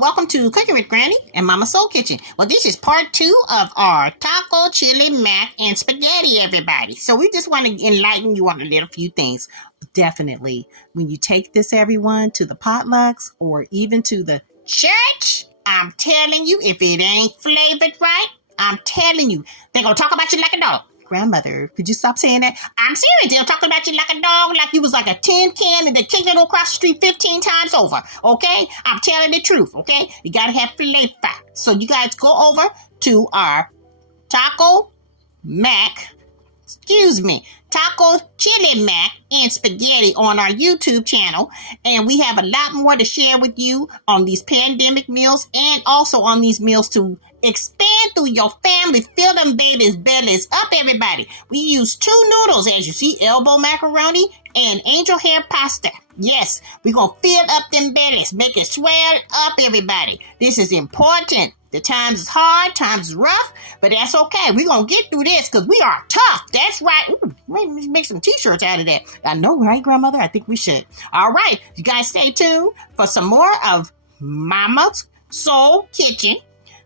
welcome to Cooking with Granny and Mama Soul Kitchen. Well, this is part 2 of our taco, chili, mac, and spaghetti, everybody. So we just want to enlighten you on a little few things. Definitely, when you take this, everyone, to the potlucks or even to the church, I'm telling you, if it ain't flavored right, I'm telling you, they're going to talk about you like a dog. Grandmother, could you stop saying that? I'm serious. They're talking about you like a dog, like you was like a tin can and they kicked it across the street 15 times over, okay? I'm telling the truth, okay? You got to have flavor. So you guys go over to our taco chili mac and spaghetti on our YouTube channel, and we have a lot more to share with you on these pandemic meals and also on these meals to expand through your family. Fill them babies' bellies up, everybody. We use 2 noodles, as you see, elbow macaroni and angel hair pasta. Yes, we're going to fill up them bellies, make it swell up, everybody. This is important. The times is hard, times is rough, but that's okay. We're going to get through this because we are tough. That's right. Ooh, maybe make some t-shirts out of that. I know, right, Grandmother? I think we should. All right. You guys stay tuned for some more of Mama's Soul Kitchen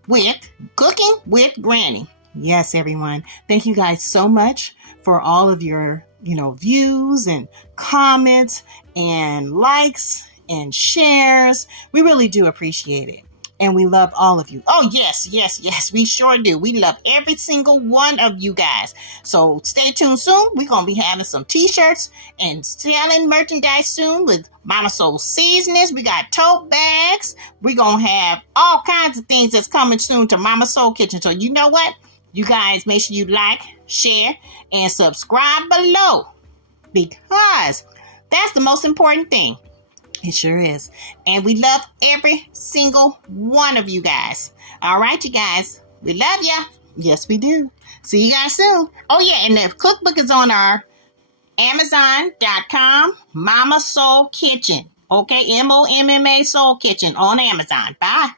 with Cooking with Granny. Yes, everyone. Thank you guys so much for all of your, views and comments and likes and shares. We really do appreciate it. And we love all of you. Oh, yes, we sure do. We love every single one of you guys. So stay tuned soon. We're going to be having some t-shirts and selling merchandise soon with Mama Soul Seasonings. We got tote bags. We're going to have all kinds of things that's coming soon to Mama Soul Kitchen. So you know what? You guys make sure you like, share, and subscribe below because that's the most important thing. It sure is. And we love every single one of you guys. All right, you guys. We love ya. Yes, we do. See you guys soon. Oh, yeah. And the cookbook is on our Amazon.com Mama Soul Kitchen. Okay. MOMMA Soul Kitchen on Amazon. Bye.